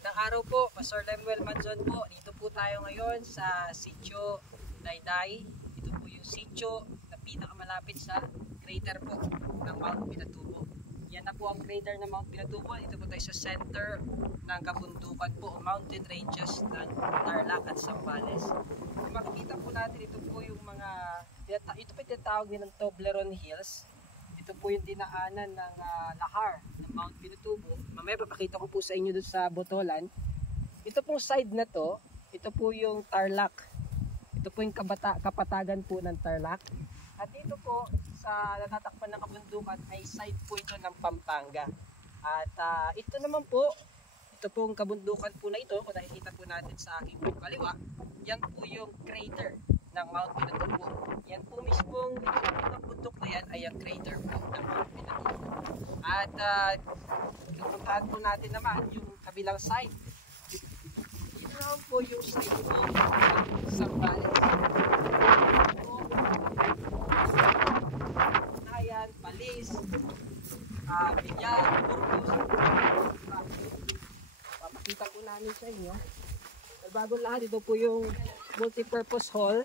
Magandang araw po, Pastor Lemuel Manzon po. Dito po tayo ngayon sa Sitio Dayday. Ito po yung sitio na pinakamalapit sa crater po ng Mount Pinatubo. Yan na po ang crater ng Mount Pinatubo. Ito po tayo sa center ng kabundukan po, mountain ranges ng Tarlac at Zambales. Kung makikita po natin, ito po yung mga, ito po yung tinatawag nilang Toblerone Hills. Ito po yung dinaanan ng lahar ng Mount Pinatubo. Mamaya papakita ko po sa inyo doon sa Botolan. Ito pong side na to, ito po yung Tarlac. Ito po yung kapatagan po ng Tarlac. At dito po sa natatakpan ng kabundukan ay side po ito ng Pampanga. At ito naman po, ito pong kabundukan po na ito, kung nakikita po natin sa aking kaliwa, yan po yung crater ng Mount Pinatubo. Yan po mismong itong bundok na yan ay ang crater po ng Mount Pinatubo. At pupuntahan po natin naman yung kabilang side. Ito naman po yung side po ng Zambales. Nayan, Palis, Binyag, Burgos. Papakita po namin sa inyo. Bago lahat, ito po yung multi-purpose hall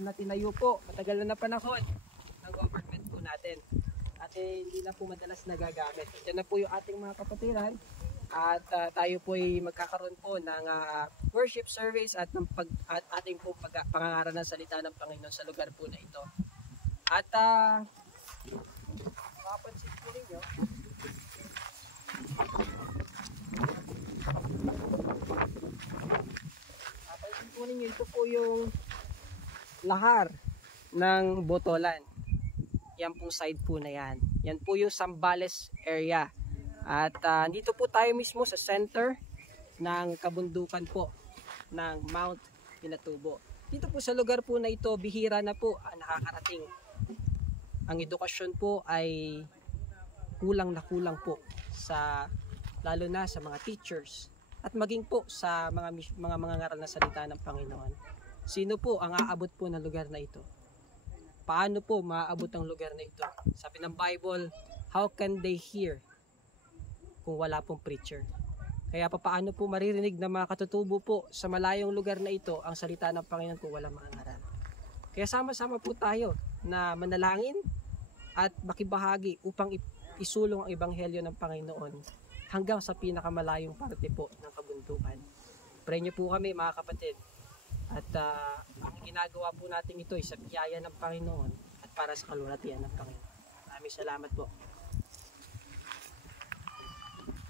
na tinayo po matagal na panahon ng government po natin at hindi na po madalas nagagamit. Yan na po yung ating mga kapatiran at tayo po ay magkakaroon po ng worship service at ating po pangangaral ng salita ng Panginoon sa lugar po na ito. At mapapansin po ninyo, ito po yung lahar ng Botolan. Yan pong side po na yan. Yan po yung Zambales area. At dito po tayo mismo sa center ng kabundukan po ng Mount Pinatubo. Dito po sa lugar po na ito, bihira na po nakakarating. Ang edukasyon po ay kulang na kulang po sa lalo na sa mga teachers at maging po sa mga ngaral na salita ng Panginoon. Sino po ang aabot po ng lugar na ito? Paano po maaabot ang lugar na ito? Sabi ng Bible, how can they hear kung wala pong preacher? Kaya paano po maririnig ng mga katutubo po sa malayong lugar na ito ang salita ng Panginoon kung walang mga ngaral? Kaya sama-sama po tayo na manalangin at makibahagi upang isulong ang ebanghelyo ng Panginoon hanggang sa pinakamalayong parte po ng kabundukan. Pray niyo po kami mga kapatid. At ang ginagawa po natin ito ay sa biyaya ng Panginoon at para sa kalulatian ng Panginoon. Maraming salamat po.